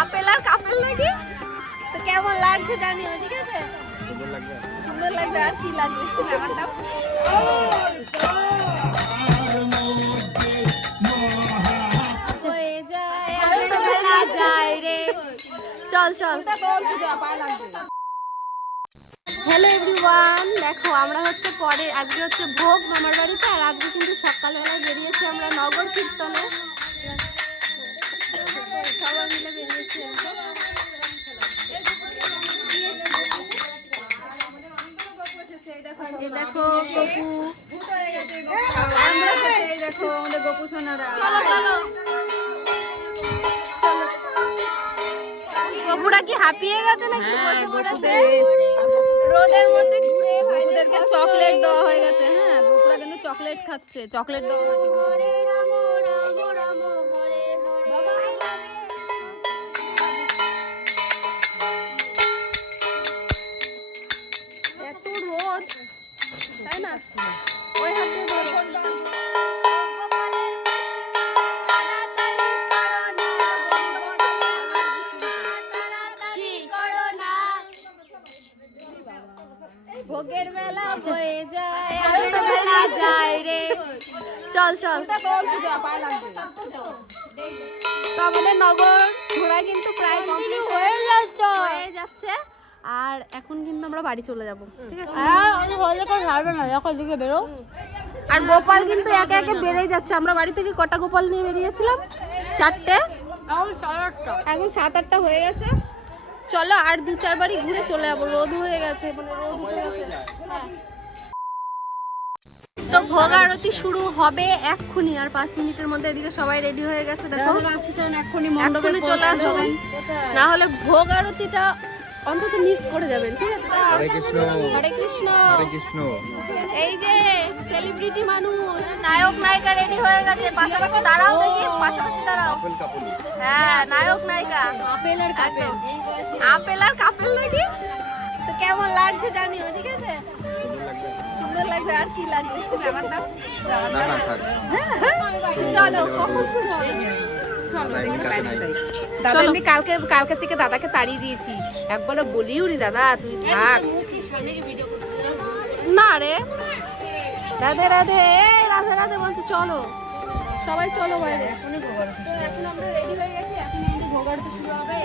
Apple আর couple নাকি? তো কেমন লাগছে জানিও, ঠিক আছে? সুন্দর লাগবে আর কি লাগবে ব্যাপারটা। চল চল। হ্যালো এভরিওয়ান, দেখো আমরা হচ্ছে পরে আজকে হচ্ছে ভোগ মামার বাড়িতে, আর আজকে কিন্তু সকালবেলায় বেরিয়েছি আমরা নগর কীর্তনে। সবাই মিলে বেরিয়েছি। দেখো গপু সোনারা, চলো চলো। গপুরা কি হাঁপিয়ে গেছে নাকি? রোদের মধ্যে ঘুরে গপুদেরকে চকলেট দেওয়া হয়ে গেছে। হ্যাঁ, গপুরা কিন্তু চকলেট খাচ্ছে, চকলেট দেওয়া হয়েছে। এত রোদ, তাই না? ওই হাতে ভোগের মেলা হয়ে যায়, মেলা যায় রে। চল চল। তো আমাদের নগর ঘোরা কিন্তু প্রায় কমপ্লিট হয়ে যাচ্ছে, আর এখন কিন্তু আমরা বাড়ি চলে যাবো, ঠিক আছে? আর গোপাল কিন্তু একে একে বেড়েই যাচ্ছে। আমরা বাড়ি থেকে কটা গোপাল নিয়ে বেরিয়েছিলাম? 4টে, এখন 7-8টা হয়ে গেছে। চলো আর 2-4 বাড়ি ঘুরে চলে যাবো, রোদ হয়ে গেছে, মানে রোদ উঠে গেছে। তো ভোগ আরতি শুরু হবে এক্ষুনি, আর 5 মিনিটের মধ্যে। এদিকে সবাই রেডি হয়ে গেছে, দেখো এক্ষুনি চলে আসবেন, না হলে ভোগ আরতিটা অন্তত মিস করে যাবেন, ঠিক আছে? হরে কৃষ্ণ হরে কৃষ্ণ হরে কৃষ্ণ। এই যে সেলিব্রিটি মানুষ, নায়ক নায়িকা রেডি হয়ে গেছে। পাশাপাশি দাঁড়াও, দেখি পাশাপাশি দাঁড়াও। হ্যাঁ, নায়ক নায়িকা আপেল আর কাপেল। আপেল আর কাপেল নাকি? তো কেমন লাগছে জানিও, ঠিক আছে? সুন্দর লাগবে আর কি লাগবে ব্যাপারটা। চলো কখন দাদা, আমি কালকে থেকে দাদাকে তাড়িয়ে দিয়েছি, একবার বলিও নি দাদা তুই থাক না রে। রাধে রাধে, রাধে রাধে বলছি। চলো সবাই চলো বাইরে। এখন আমরা রেডি হয়ে গেছি, এখন কিন্তু ভোগ আরতি শুরু হবে।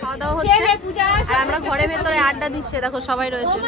খাওয়া দাওয়া হচ্ছে আর আমরা ঘরের ভেতরে আড্ডা দিচ্ছে, দেখো সবাই রয়েছে।